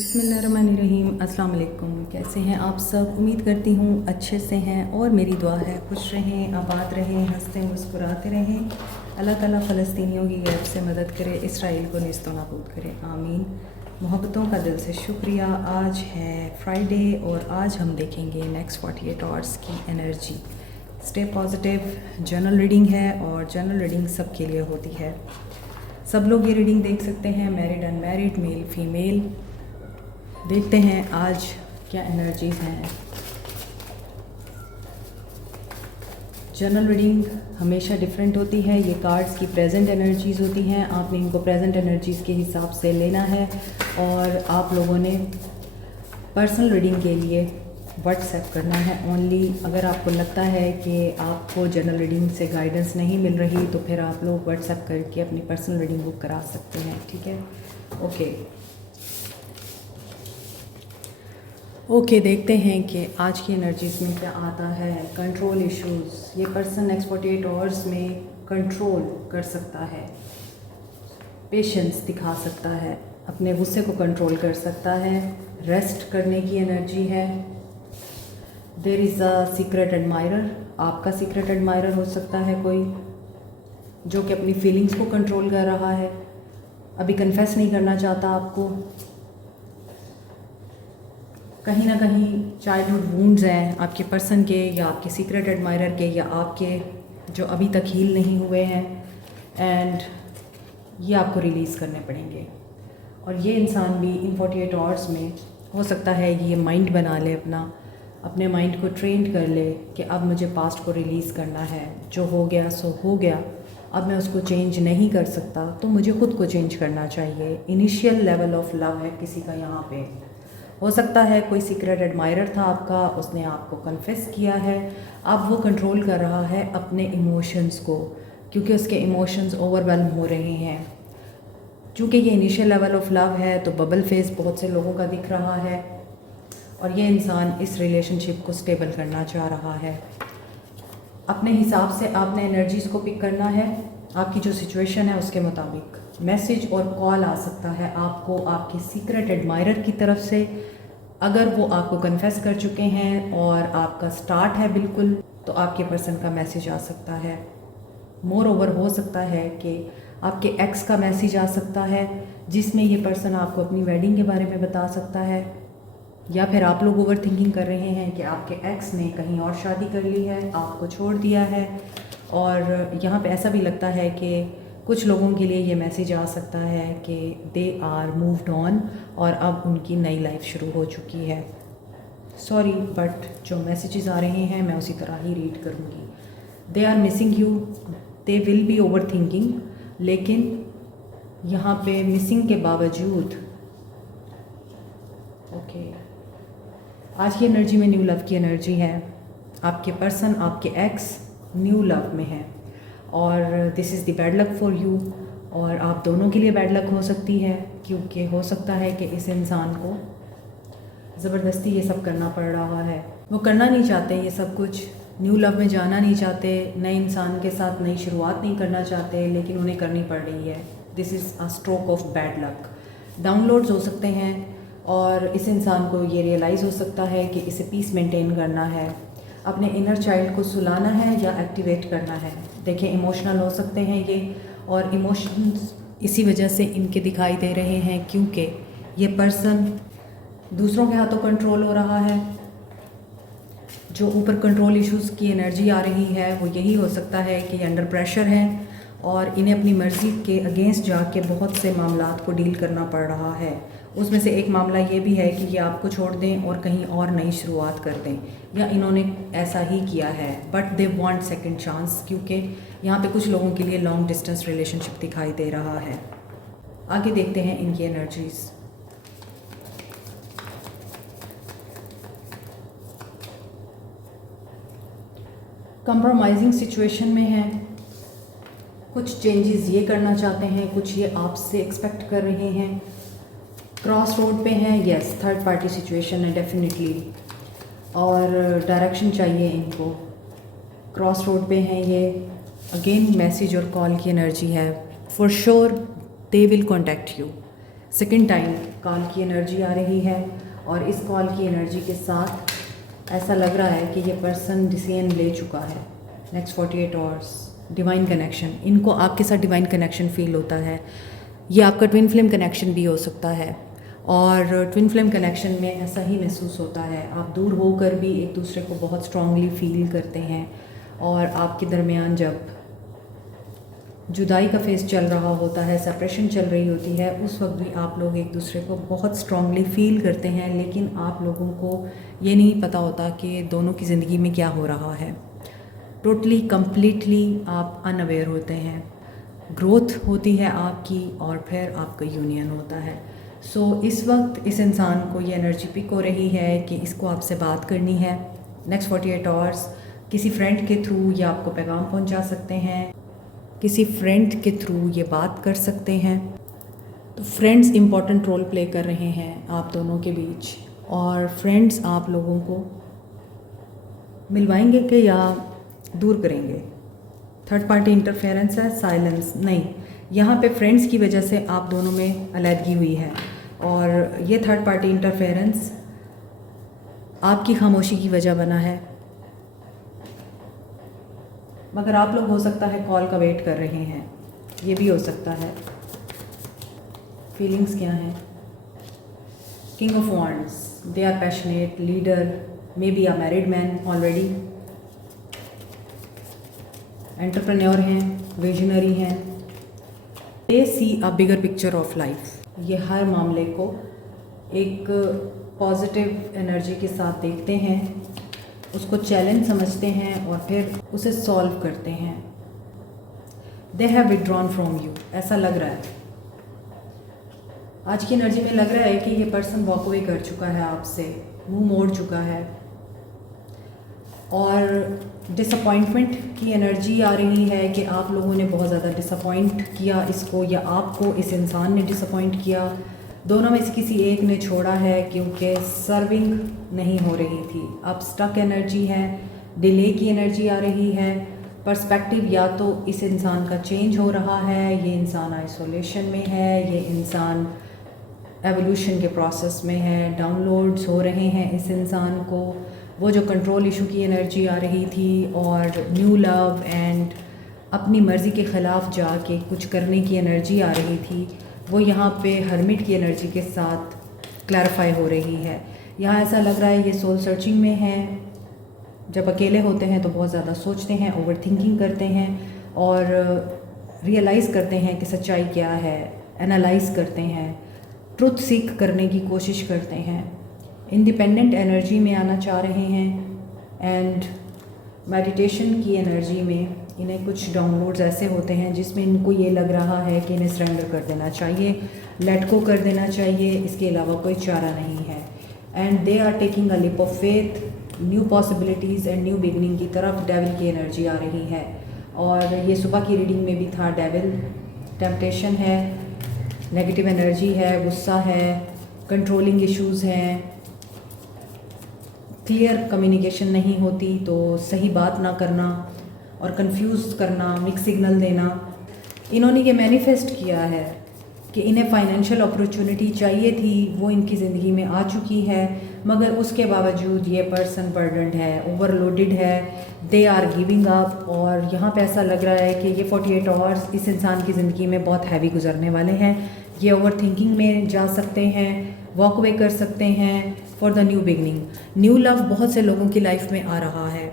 बिस्मिल्लाहिर्रहमानिर्रहीम। अस्सलाम वालेकुम। कैसे हैं आप सब? उम्मीद करती हूँ अच्छे से हैं और मेरी दुआ है खुश रहें, आबाद रहें, हंसते मुस्कुराते रहें। अल्लाह ताला फ़लस्तीनियों की गैर से मदद करे, इसराइल को नेस्तो नाबूद करे, आमीन। मोहब्बतों का दिल से शुक्रिया। आज है फ्राइडे और आज हम देखेंगे नेक्स्ट 48 आवर्स की energy. Stay positive. General reading है और जनरल रीडिंग सब के लिए होती है। सब लोग ये रीडिंग देख सकते हैं, मैरिड अनमैरिड, मेल फीमेल। देखते हैं आज क्या एनर्जीज़ हैं। जनरल रीडिंग हमेशा डिफरेंट होती है। ये कार्ड्स की प्रेजेंट एनर्जीज़ होती हैं, आपने इनको प्रेजेंट एनर्जीज़ के हिसाब से लेना है। और आप लोगों ने पर्सनल रीडिंग के लिए व्हाट्सएप करना है ओनली। अगर आपको लगता है कि आपको जनरल रीडिंग से गाइडेंस नहीं मिल रही तो फिर आप लोग व्हाट्सएप करके अपनी पर्सनल रीडिंग बुक करा सकते हैं, ठीक है? ओके, देखते हैं कि आज की एनर्जीज़ में क्या आता है। Control issues. ये पर्सन नेक्स्ट 48 आवर्स में कंट्रोल कर सकता है, पेशेंस दिखा सकता है, अपने गुस्से को कंट्रोल कर सकता है, रेस्ट करने की एनर्जी है। There is a secret admirer. आपका सीक्रेट एडमायरर हो सकता है कोई जो कि अपनी फीलिंग्स को कंट्रोल कर रहा है, अभी कन्फेस नहीं करना चाहता आपको। कहीं ना कहीं चाइल्डहुड वुंड्स हैं आपके पर्सन के या आपके सीक्रेट एडमायरर के या आपके, जो अभी तक हील नहीं हुए हैं, एंड ये आपको रिलीज़ करने पड़ेंगे। और ये इंसान भी इन 48 आवर्स में हो सकता है ये माइंड बना ले, अपने माइंड को ट्रेंड कर ले कि अब मुझे पास्ट को रिलीज़ करना है। जो हो गया सो हो गया, अब मैं उसको चेंज नहीं कर सकता तो मुझे ख़ुद को चेंज करना चाहिए। इनिशियल लेवल ऑफ लव है किसी का यहाँ पे। हो सकता है कोई सीक्रेट एडमायरर था आपका, उसने आपको कन्फेस किया है, अब वो कंट्रोल कर रहा है अपने इमोशंस को, क्योंकि उसके इमोशंस ओवरवेल्म हो रहे हैं। चूँकि ये इनिशियल लेवल ऑफ लव है तो बबल फेस बहुत से लोगों का दिख रहा है और ये इंसान इस रिलेशनशिप को स्टेबल करना चाह रहा है। अपने हिसाब से आपने एनर्जीज़ को पिक करना है, आपकी जो सिचुएशन है उसके मुताबिक। मैसेज और कॉल आ सकता है आपको आपके सीक्रेट एडमायरर की तरफ से। अगर वो आपको कन्फेस कर चुके हैं और आपका स्टार्ट है बिल्कुल, तो आपके पर्सन का मैसेज आ सकता है। मोर ओवर हो सकता है कि आपके एक्स का मैसेज आ सकता है जिसमें ये पर्सन आपको अपनी वेडिंग के बारे में बता सकता है, या फिर आप लोग ओवर थिंकिंग कर रहे हैं कि आपके एक्स ने कहीं और शादी कर ली है, आपको छोड़ दिया है। और यहाँ पे ऐसा भी लगता है कि कुछ लोगों के लिए ये मैसेज आ सकता है कि दे आर मूव्ड ऑन और अब उनकी नई लाइफ शुरू हो चुकी है। सॉरी, बट जो मैसेजेस आ रहे हैं मैं उसी तरह ही रीड करूँगी। They are missing you, they will be overthinking, लेकिन यहाँ पे मिसिंग के बावजूद आज की एनर्जी में न्यू लव की एनर्जी है। आपके पर्सन, आपके एक्स न्यू लव में है और this is the bad luck for you. और आप दोनों के लिए बैड लक हो सकती है, क्योंकि हो सकता है कि इस इंसान को ज़बरदस्ती ये सब करना पड़ रहा है। वो करना नहीं चाहते ये सब कुछ, न्यू लव में जाना नहीं चाहते, नए इंसान के साथ नई शुरुआत नहीं करना चाहते, लेकिन उन्हें करनी पड़ रही है। This is a stroke of bad luck. Downloads हो सकते हैं और इस इंसान को ये रियलाइज़ हो सकता है कि इसे पीस मेंटेन करना है, अपने इनर चाइल्ड को सुलाना है या एक्टिवेट करना है। देखिए, इमोशनल हो सकते हैं ये, और इमोशंस इसी वजह से इनके दिखाई दे रहे हैं क्योंकि ये पर्सन दूसरों के हाथों कंट्रोल हो रहा है। जो ऊपर कंट्रोल इश्यूज़ की एनर्जी आ रही है वो यही हो सकता है कि अंडर प्रेशर हैं और इन्हें अपनी मर्ज़ी के अगेंस्ट जाके बहुत से मामलात को डील करना पड़ रहा है। उसमें से एक मामला ये भी है कि ये आपको छोड़ दें और कहीं और नई शुरुआत कर दें, या इन्होंने ऐसा ही किया है, but they want second chance, क्योंकि यहाँ पे कुछ लोगों के लिए लॉन्ग डिस्टेंस रिलेशनशिप दिखाई दे रहा है। आगे देखते हैं इनकी एनर्जीज़। कंप्रोमाइजिंग सिचुएशन में हैं, कुछ चेंजेस ये करना चाहते हैं, कुछ ये आपसे एक्सपेक्ट कर रहे हैं। क्रॉस रोड पे हैं, यस, थर्ड पार्टी सिचुएशन है डेफिनेटली, और डायरेक्शन चाहिए इनको। क्रॉस रोड पे हैं ये, अगेन मैसेज और कॉल की एनर्जी है। For sure they will contact you, second time call की एनर्जी आ रही है, और इस कॉल की एनर्जी के साथ ऐसा लग रहा है कि ये पर्सन डिसीजन ले चुका है। नेक्स्ट 48 आवर्स डिवाइन कनेक्शन, इनको आपके साथ डिवाइन कनेक्शन फ़ील होता है। ये आपका ट्विन फ्लेम कनेक्शन भी हो सकता है, और ट्विन फ्लेम कनेक्शन में ऐसा ही महसूस होता है, आप दूर होकर भी एक दूसरे को बहुत स्ट्रांगली फील करते हैं, और आपके दरमियान जब जुदाई का फेज़ चल रहा होता है, सेपरेशन चल रही होती है, उस वक्त भी आप लोग एक दूसरे को बहुत स्ट्रांगली फ़ील करते हैं, लेकिन आप लोगों को ये नहीं पता होता कि दोनों की ज़िंदगी में क्या हो रहा है। टोटली कम्प्लीटली आप अनअवेयर होते हैं। ग्रोथ होती है आपकी, और फिर आपका यूनियन होता है। सो इस वक्त इस इंसान को ये एनर्जी पिक हो रही है कि इसको आपसे बात करनी है। नेक्स्ट 48 आवर्स किसी फ्रेंड के थ्रू ये आपको पैगाम पहुंचा सकते हैं, किसी फ्रेंड के थ्रू ये बात कर सकते हैं। तो फ्रेंड्स इम्पॉर्टेंट रोल प्ले कर रहे हैं आप दोनों के बीच, और फ्रेंड्स आप लोगों को मिलवाएंगे कि या दूर करेंगे। थर्ड पार्टी इंटरफेरेंस है, साइलेंस नहीं, यहाँ पे फ्रेंड्स की वजह से आप दोनों में अलहदगी हुई है, और ये थर्ड पार्टी इंटरफेरेंस आपकी खामोशी की वजह बना है। मगर आप लोग हो सकता है कॉल का वेट कर रहे हैं, ये भी हो सकता है। फीलिंग्स क्या हैं? King of wands, they are passionate leader, may be a married man already, entrepreneur हैं, विजनरी हैं, they see a bigger picture of life. ये हर मामले को एक पॉजिटिव एनर्जी के साथ देखते हैं, उसको चैलेंज समझते हैं, और फिर उसे सॉल्व करते हैं। They have withdrawn from you, ऐसा लग रहा है आज की एनर्जी में। लग रहा है कि ये पर्सन वॉक अवे कर चुका है आपसे, मुंह मोड़ चुका है, और डिसअपॉइंटमेंट की एनर्जी आ रही है कि आप लोगों ने बहुत ज़्यादा डिसअपॉइंट किया इसको, या आपको इस इंसान ने डिसअपॉइंट किया। दोनों में से किसी एक ने छोड़ा है क्योंकि सर्विंग नहीं हो रही थी। अब स्टक एनर्जी है, डिले की एनर्जी आ रही है। पर्सपेक्टिव या तो इस इंसान का चेंज हो रहा है, ये इंसान आइसोलेशन में है, ये इंसान एवोल्यूशन के प्रोसेस में है, डाउनलोड्स हो रहे हैं इस इंसान को। वो जो कंट्रोल इशू की एनर्जी आ रही थी, और न्यू लव एंड अपनी मर्ज़ी के ख़िलाफ़ जाके कुछ करने की एनर्जी आ रही थी, वो यहाँ पे हर्मिट की एनर्जी के साथ क्लैरिफाई हो रही है। यहाँ ऐसा लग रहा है ये सोल सर्चिंग में है। जब अकेले होते हैं तो बहुत ज़्यादा सोचते हैं, ओवर थिंकिंग करते हैं, और रियलाइज़ करते हैं कि सच्चाई क्या है, एनालाइज़ करते हैं, ट्रुथ सीख करने की कोशिश करते हैं, इंडिपेंडेंट एनर्जी में आना चाह रहे हैं, एंड मेडिटेशन की एनर्जी में इन्हें कुछ डाउनलोड्स ऐसे होते हैं जिसमें इनको ये लग रहा है कि इन्हें सरेंडर कर देना चाहिए, लेट गो कर देना चाहिए, इसके अलावा कोई चारा नहीं है। And they are taking a leap of faith, new possibilities and new beginning की तरफ डेविल की एनर्जी आ रही है। और ये सुबह की रीडिंग में भी था, डेविल टेम्पटेशन है, नेगेटिव एनर्जी है, गुस्सा है, कंट्रोलिंग इश्यूज़ हैं, क्लियर कम्युनिकेशन नहीं होती तो सही बात ना करना और कंफ्यूज करना, मिक्स सिग्नल देना। इन्होंने ये मैनिफेस्ट किया है कि इन्हें फाइनेंशियल अपॉर्चुनिटी चाहिए थी, वो इनकी ज़िंदगी में आ चुकी है, मगर उसके बावजूद ये पर्सन बर्डनड है, ओवरलोडेड है, दे आर गिविंग अप। और यहाँ पे ऐसा लग रहा है कि ये 48 आवर्स इस इंसान की ज़िंदगी में बहुत हैवी गुजरने वाले हैं। ये ओवर थिंकिंग में जा सकते हैं, वॉक अवे कर सकते हैं for the new beginning. New love बहुत से लोगों की लाइफ में आ रहा है,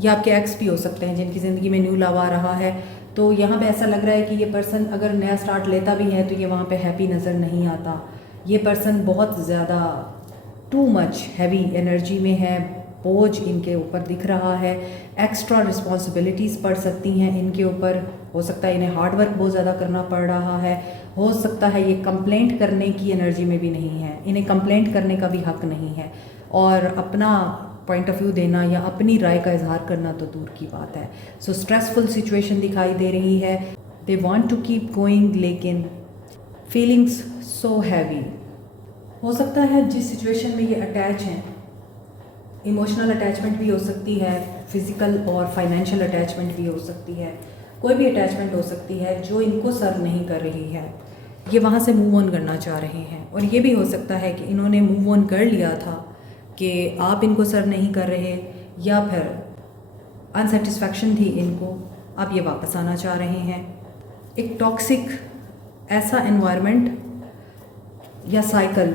या आपके एक्स भी हो सकते हैं जिनकी ज़िंदगी में न्यू लव आ रहा है। तो यहाँ पे ऐसा लग रहा है कि ये पर्सन अगर नया स्टार्ट लेता भी है तो ये वहाँ पे हैप्पी नज़र नहीं आता। ये पर्सन बहुत ज़्यादा टू मच हैवी एनर्जी में है, बोझ इनके ऊपर दिख रहा है, एक्स्ट्रा रिस्पॉन्सिबिलिटीज़ पड़ सकती हैं इनके ऊपर। हो सकता है इन्हें हार्ड वर्क बहुत ज़्यादा करना पड़ रहा है, हो सकता है ये कंप्लेंट करने की एनर्जी में भी नहीं है, इन्हें कंप्लेंट करने का भी हक नहीं है, और अपना पॉइंट ऑफ व्यू देना या अपनी राय का इजहार करना तो दूर की बात है। सो स्ट्रेसफुल सिचुएशन दिखाई दे रही है, they want to keep going, लेकिन फीलिंग्स सो हैवी। हो सकता है जिस सिचुएशन में ये अटैच हैं, इमोशनल अटैचमेंट भी हो सकती है, फिज़िकल और फाइनेंशियल अटैचमेंट भी हो सकती है, कोई भी अटैचमेंट हो सकती है जो इनको सर्व नहीं कर रही है। ये वहाँ से मूव ऑन करना चाह रहे हैं। और ये भी हो सकता है कि इन्होंने मूव ऑन कर लिया था कि आप इनको सर्व नहीं कर रहे, या फिर अनसेटिस्फैक्शन थी इनको, आप ये वापस आना चाह रहे हैं। एक टॉक्सिक ऐसा एनवायरनमेंट या साइकिल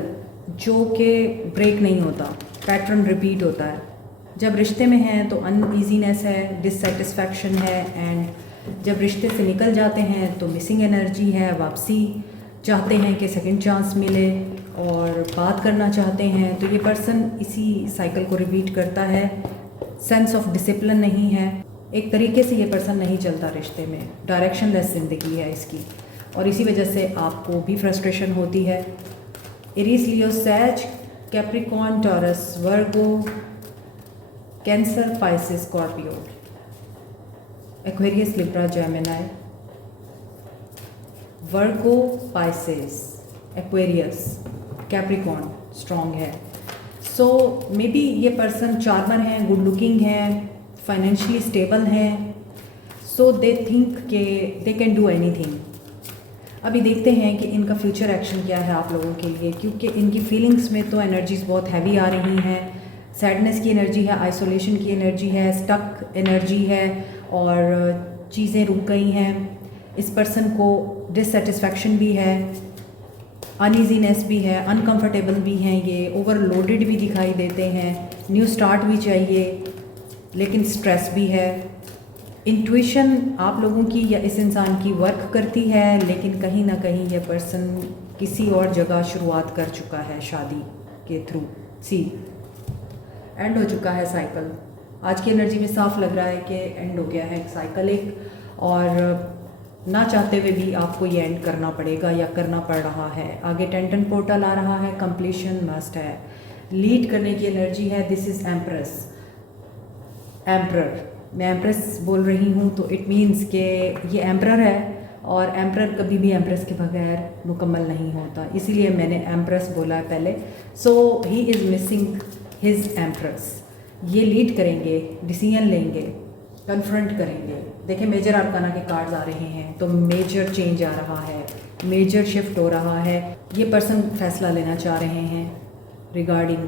जो कि ब्रेक नहीं होता, पैटर्न रिपीट होता है। जब रिश्ते में हैं तो अनईजीनेस है, डिससेटिस्फैक्शन है, एंड जब रिश्ते से निकल जाते हैं तो मिसिंग एनर्जी है, वापसी चाहते हैं कि सेकंड चांस मिले और बात करना चाहते हैं। तो ये पर्सन इसी साइकिल को रिपीट करता है। सेंस ऑफ डिसिप्लिन नहीं है, एक तरीके से ये पर्सन नहीं चलता रिश्ते में, डायरेक्शनलेस ज़िंदगी है इसकी, और इसी वजह से आपको भी फ्रस्ट्रेशन होती है। एरीज, लियो, सैज, Capricorn, Taurus, Virgo, Cancer, Pisces, Scorpio, Aquarius, Libra, Gemini, Virgo, Pisces, Aquarius, Capricorn strong है। सो मे बी ये पर्सन चार्मर हैं, गुड लुकिंग हैं, फाइनेंशियली स्टेबल हैं, सो दे थिंक के दे कैन डू एनीथिंग। अभी देखते हैं कि इनका फ्यूचर एक्शन क्या है आप लोगों के लिए, क्योंकि इनकी फीलिंग्स में तो एनर्जीज़ बहुत हैवी आ रही हैं। सैडनेस की एनर्जी है, आइसोलेशन की एनर्जी है, स्टक एनर्जी है, और चीज़ें रुक गई हैं। इस पर्सन को डिससेटिस्फैक्शन भी है, अनईजीनेस भी है, अनकंफर्टेबल भी हैं, ये ओवरलोडेड भी दिखाई देते हैं, न्यू स्टार्ट भी चाहिए, लेकिन स्ट्रेस भी है। इंट्यूशन आप लोगों की या इस इंसान की वर्क करती है, लेकिन कहीं ना कहीं ये पर्सन किसी और जगह शुरुआत कर चुका है शादी के थ्रू। सी एंड हो चुका है साइकिल। आज की एनर्जी में साफ लग रहा है कि एंड हो गया है साइकिल एक, और ना चाहते हुए भी आपको ये एंड करना पड़ेगा या करना पड़ रहा है। आगे 10 पोर्टल आ रहा है, कंप्लीशन मस्ट है, लीड करने की एनर्जी है। दिस इज़ एम्प्रेस, एम्प्रर, मैं एम्प्रेस बोल रही हूँ तो इट मीन्स कि ये एम्प्रर है, और एम्प्रर कभी भी एम्प्रेस के बगैर मुकम्मल नहीं होता, इसीलिए मैंने एम्प्रेस बोला है पहले। So he is missing his empress. ये लीड करेंगे, डिसीजन लेंगे, कन्फ्रंट करेंगे। देखिए मेजर आर्काना के कार्ड्स आ रहे हैं, तो मेजर चेंज आ रहा है, मेजर शिफ्ट हो रहा है। ये पर्सन फैसला लेना चाह रहे हैं रिगार्डिंग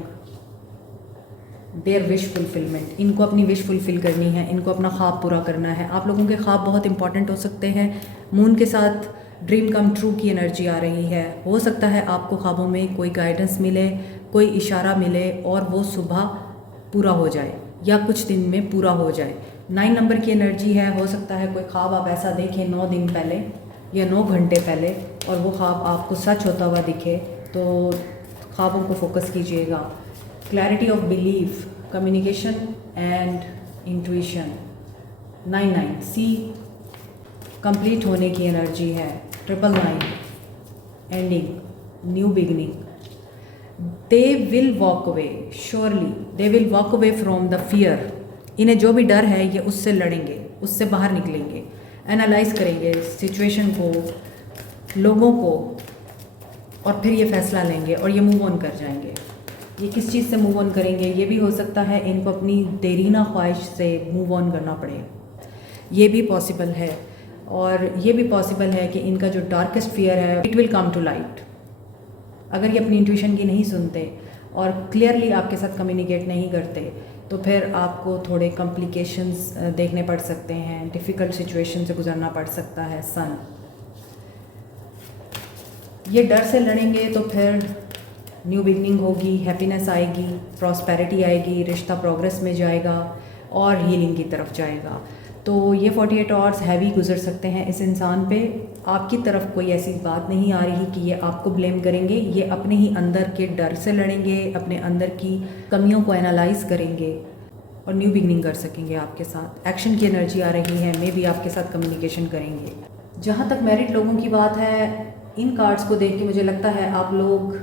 देयर विश फुलफिलमेंट। इनको अपनी विश फुलफिल करनी है, इनको अपना ख्वाब पूरा करना है। आप लोगों के ख्वाब बहुत इंपॉर्टेंट हो सकते हैं। मून के साथ ड्रीम कम ट्रू की एनर्जी आ रही है। हो सकता है आपको ख्वाबों में कोई गाइडेंस मिले, कोई इशारा मिले, और वो सुबह पूरा हो जाए या कुछ दिन में पूरा हो जाए। 9 नंबर की एनर्जी है। हो सकता है कोई ख्वाब आप ऐसा देखें 9 दिन पहले या 9 घंटे पहले, और वो ख्वाब आपको सच होता हुआ दिखे, तो ख्वाबों को फोकस कीजिएगा। Clarity of belief, communication and intuition. 9 सी कंप्लीट होने की एनर्जी है। 9 ending, new beginning. They will walk away, surely they will walk away from the fear. इन्हें जो भी डर है ये उससे लड़ेंगे, उससे बाहर निकलेंगे, एनालाइज करेंगे सिचुएशन को, लोगों को, और फिर ये फैसला लेंगे और ये मूव ऑन कर जाएंगे। ये किस चीज़ से मूव ऑन करेंगे? ये भी हो सकता है इनको अपनी देरीना ख्वाहिश से मूव ऑन करना पड़े, ये भी पॉसिबल है। और ये भी पॉसिबल है कि इनका जो डार्केस्ट फियर है it will come to light. अगर ये अपनी इंट्यूशन की नहीं सुनते और क्लियरली आपके साथ कम्युनिकेट नहीं करते, तो फिर आपको थोड़े कॉम्प्लिकेशंस देखने पड़ सकते हैं, डिफ़िकल्ट सिचुएशन से गुजरना पड़ सकता है। सन, ये डर से लड़ेंगे तो फिर न्यू बिगनिंग होगी, हैप्पीनेस आएगी, प्रॉस्पेरिटी आएगी, रिश्ता प्रोग्रेस में जाएगा और हीलिंग की तरफ जाएगा। तो ये 48 आवर्स हैवी गुजर सकते हैं इस इंसान पे। आपकी तरफ कोई ऐसी बात नहीं आ रही कि ये आपको ब्लेम करेंगे, ये अपने ही अंदर के डर से लड़ेंगे, अपने अंदर की कमियों को एनालाइज करेंगे और न्यू बिगनिंग कर सकेंगे आपके साथ। एक्शन की एनर्जी आ रही है, मे भी आपके साथ कम्युनिकेशन करेंगे। जहाँ तक मैरिड लोगों की बात है, इन कार्ड्स को देख के मुझे लगता है आप लोग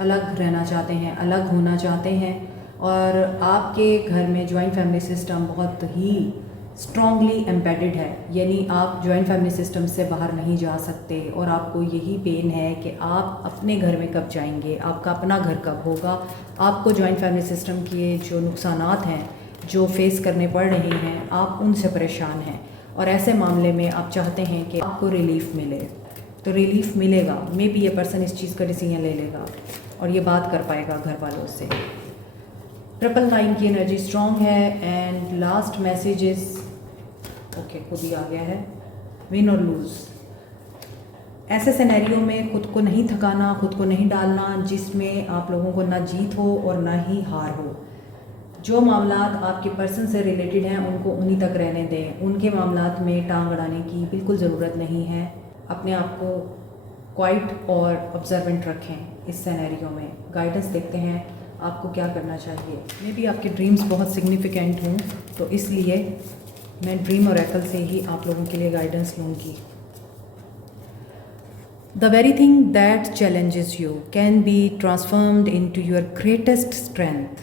अलग रहना चाहते हैं, अलग होना चाहते हैं, और आपके घर में जॉइंट फैमिली सिस्टम बहुत ही स्ट्रॉन्गली एम्बेडेड है। यानी आप जॉइंट फैमिली सिस्टम से बाहर नहीं जा सकते, और आपको यही पेन है कि आप अपने घर में कब जाएंगे, आपका अपना घर कब होगा। आपको जॉइंट फैमिली सिस्टम के जो नुकसानात हैं, जो फेस करने पड़ रहे हैं, आप उनसे परेशान हैं, और ऐसे मामले में आप चाहते हैं कि आपको रिलीफ मिले। तो रिलीफ मिलेगा। मे बी ये पर्सन इस चीज़ का डिसीजन ले लेगा और ये बात कर पाएगा घर वालों से। 999 की एनर्जी स्ट्रॉन्ग है and last message is okay, खुद ही आ गया है, विन और लूज़। ऐसे सिनेरियो में खुद को नहीं थकाना, खुद को नहीं डालना जिसमें आप लोगों को ना जीत हो और ना ही हार हो। जो मामलात आपके पर्सन से रिलेटेड हैं उनको उन्हीं तक रहने दें, उनके मामलात में टांग अड़ाने की बिल्कुल ज़रूरत नहीं है। अपने आप को क्वाइट और ऑब्जर्वेंट रखें इस सिनेरियो में। गाइडेंस देखते हैं आपको क्या करना चाहिए। मे बी आपके ड्रीम्स बहुत सिग्निफिकेंट हों, तो इसलिए मैं ड्रीम ओरेकल से ही आप लोगों के लिए गाइडेंस लूँगी। The very thing that challenges you can be transformed into your greatest strength.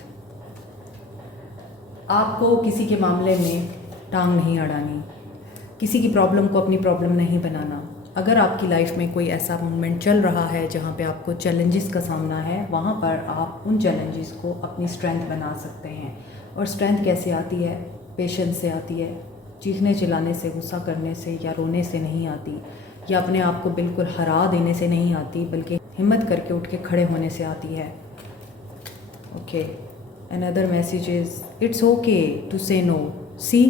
आपको किसी के मामले में टांग नहीं अड़ानी, किसी की प्रॉब्लम को अपनी प्रॉब्लम नहीं बनाना। अगर आपकी लाइफ में कोई ऐसा मोमेंट चल रहा है जहाँ पे आपको चैलेंजेस का सामना है, वहाँ पर आप उन चैलेंजेस को अपनी स्ट्रेंथ बना सकते हैं। और स्ट्रेंथ कैसे आती है? पेशेंस से आती है, चीखने चिल्लाने से, गुस्सा करने से या रोने से नहीं आती, या अपने आप को बिल्कुल हरा देने से नहीं आती, बल्कि हिम्मत करके उठ के खड़े होने से आती है। Okay, another message is it's okay to say no. See,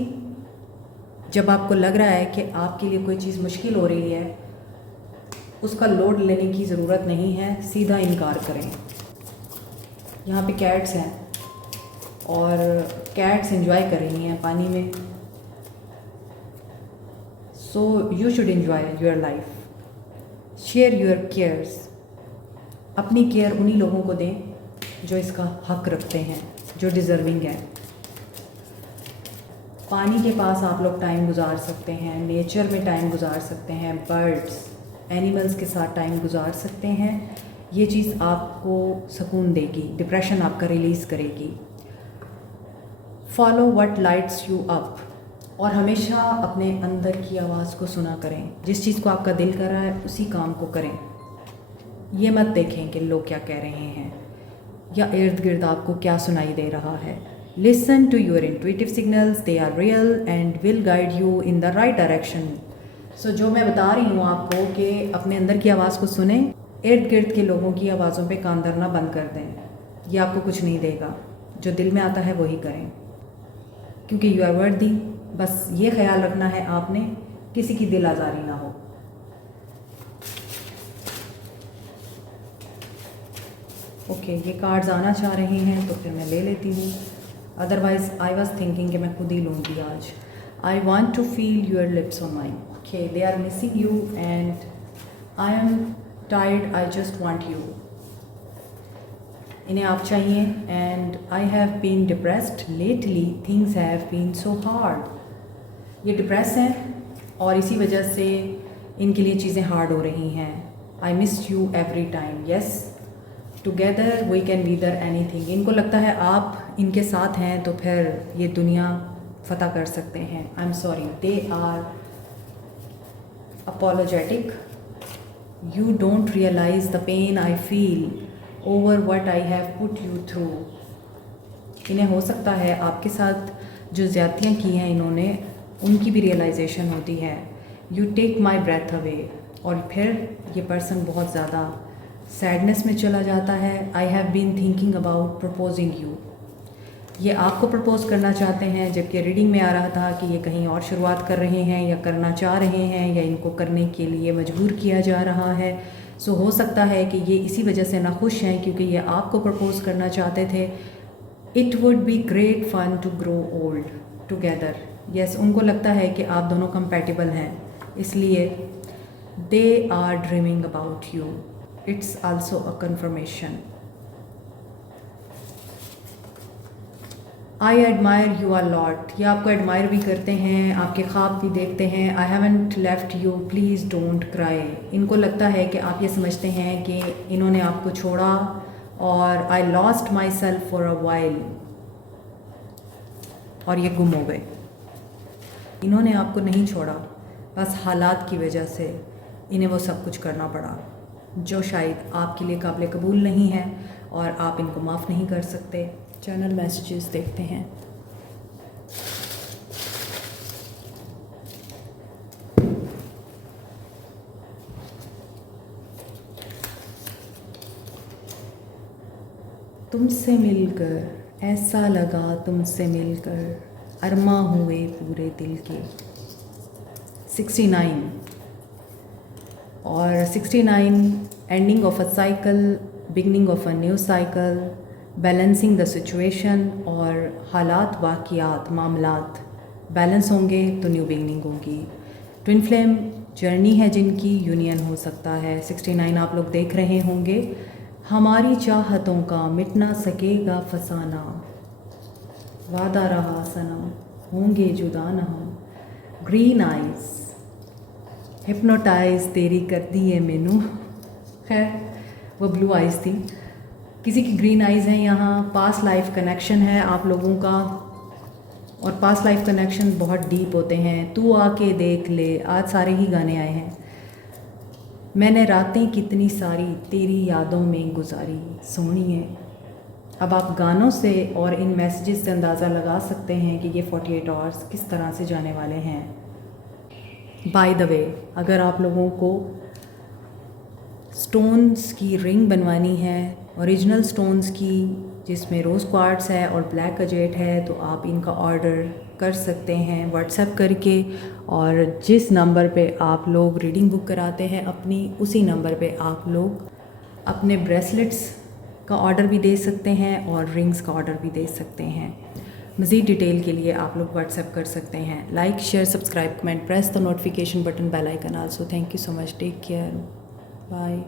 जब आपको लग रहा है कि आपके लिए कोई चीज़ मुश्किल हो रही है, उसका लोड लेने की ज़रूरत नहीं है, सीधा इनकार करें। यहाँ पे कैट्स हैं और कैट्स एंजॉय कर रही हैं पानी में। So you should enjoy your life. Share your cares. अपनी केयर उन्हीं लोगों को दें जो इसका हक रखते हैं, जो डिज़र्विंग है। पानी के पास आप लोग टाइम गुजार सकते हैं, नेचर में टाइम गुजार सकते हैं, बर्ड्स, एनिमल्स के साथ टाइम गुजार सकते हैं। ये चीज़ आपको सुकून देगी, डिप्रेशन आपका रिलीज़ करेगी। Follow what lights you up, और हमेशा अपने अंदर की आवाज़ को सुना करें। जिस चीज़ को आपका दिल कर रहा है उसी काम को करें। ये मत देखें कि लोग क्या कह रहे हैं या इर्द गिर्द आपको क्या सुनाई दे रहा है। Listen to your intuitive signals, they are real and will guide you in the right direction. So जो मैं बता रही हूँ आपको कि अपने अंदर की आवाज़ को सुने, इर्द गिर्द के लोगों की आवाज़ों पे कान धरना बंद कर दें। ये आपको कुछ नहीं देगा। जो दिल में आता है वही करें, क्योंकि यू आर वर्दी। बस ये ख्याल रखना है आपने, किसी की दिल आज़ारी ना हो। ओके, ये कार्ड्स आना चाह रहे हैं तो फिर मैं ले लेती हूँ, अदरवाइज़ आई वॉज थिंकिंग कि मैं खुद ही लूँगी आज। I want to feel your lips on mine. Okay, they are missing you and I am tired, I just want you. इन्हें आप चाहिए। And I have been depressed lately, things have been so hard. ये depress हैं और इसी वजह से इनके लिए चीज़ें हार्ड हो रही हैं। I miss you every time, yes together we can weather anything. इनको लगता है आप इनके साथ हैं तो फिर ये दुनिया फतह कर सकते हैं। I am sorry, they are apologetic. You don't realize the pain I feel over what I have put you through. इन्हें हो सकता है आपके साथ जो ज़्यादतियाँ की हैं इन्होंने, उनकी भी रियलाइजेशन होती है। You take my breath away, और फिर ये पर्सन बहुत ज़्यादा सैडनेस में चला जाता है। I have been thinking about proposing you. ये आपको प्रपोज़ करना चाहते हैं, जबकि रीडिंग में आ रहा था कि ये कहीं और शुरुआत कर रहे हैं या करना चाह रहे हैं या इनको करने के लिए मजबूर किया जा रहा है। सो हो सकता है कि ये इसी वजह से नाखुश हैं क्योंकि ये आपको प्रपोज़ करना चाहते थे। It would be great fun to grow old together. Yes, उनको लगता है कि आप दोनों कंपैटिबल हैं, इसलिए they are dreaming about you. It's also a confirmation. I admire you are lot. ये आपको एडमायर भी करते हैं, आपके ख्वाब भी देखते हैं। I haven't left you, please don't cry. इनको लगता है कि आप ये समझते हैं कि इन्होंने आपको छोड़ा और I lost my self for a while, और ये गुम हो गए। इन्होंने आपको नहीं छोड़ा, बस हालात की वजह से इन्हें वो सब कुछ करना पड़ा जो शायद आपके लिए काबिल कबूल नहीं है और आप इनको माफ़ नहीं कर सकते। चैनल मैसेजेस देखते हैं। तुमसे मिलकर ऐसा लगा, तुमसे मिलकर अरमा हुए पूरे दिल के। 69 और 69 ending of a cycle, beginning of a new cycle, balancing the situation. और हालात, वाक़ियात, मामलात बैलेंस होंगे तो न्यू बिगनिंग होगी। ट्विन फ्लेम जर्नी है जिनकी, यूनियन हो सकता है। 69 आप लोग देख रहे होंगे। हमारी चाहतों का मिट ना सकेगा फसाना, वादा रहा सनम, होंगे जुदा न हम। ग्रीन आइज़ हिप्नोटाइज तेरी कर दी है मैनू। खैर वो ब्लू आइज़ थी, किसी की ग्रीन आइज़ हैं यहाँ। पास्ट लाइफ कनेक्शन है आप लोगों का, और पास्ट लाइफ कनेक्शन बहुत डीप होते हैं। तू आके देख ले, आज सारे ही गाने आए हैं। मैंने रातें कितनी सारी तेरी यादों में गुजारी, सोनिए। अब आप गानों से और इन मैसेजेस से अंदाज़ा लगा सकते हैं कि ये 48 आवर्स किस तरह से जाने वाले हैं। बाय द वे, अगर आप लोगों को स्टोन्स की रिंग बनवानी है, ओरिजिनल स्टोन्स की, जिसमें रोज़ क्वार्ट्स है और ब्लैक अजेट है, तो आप इनका ऑर्डर कर सकते हैं व्हाट्सएप करके। और जिस नंबर पे आप लोग रीडिंग बुक कराते हैं अपनी, उसी नंबर पे आप लोग अपने ब्रेसलेट्स का ऑर्डर भी दे सकते हैं और रिंग्स का ऑर्डर भी दे सकते हैं। मज़ीद डिटेल के लिए आप लोग व्हाट्सएप कर सकते हैं। Like, share, subscribe, comment, press the notification button, bell icon also. Thank you so much, take care, bye.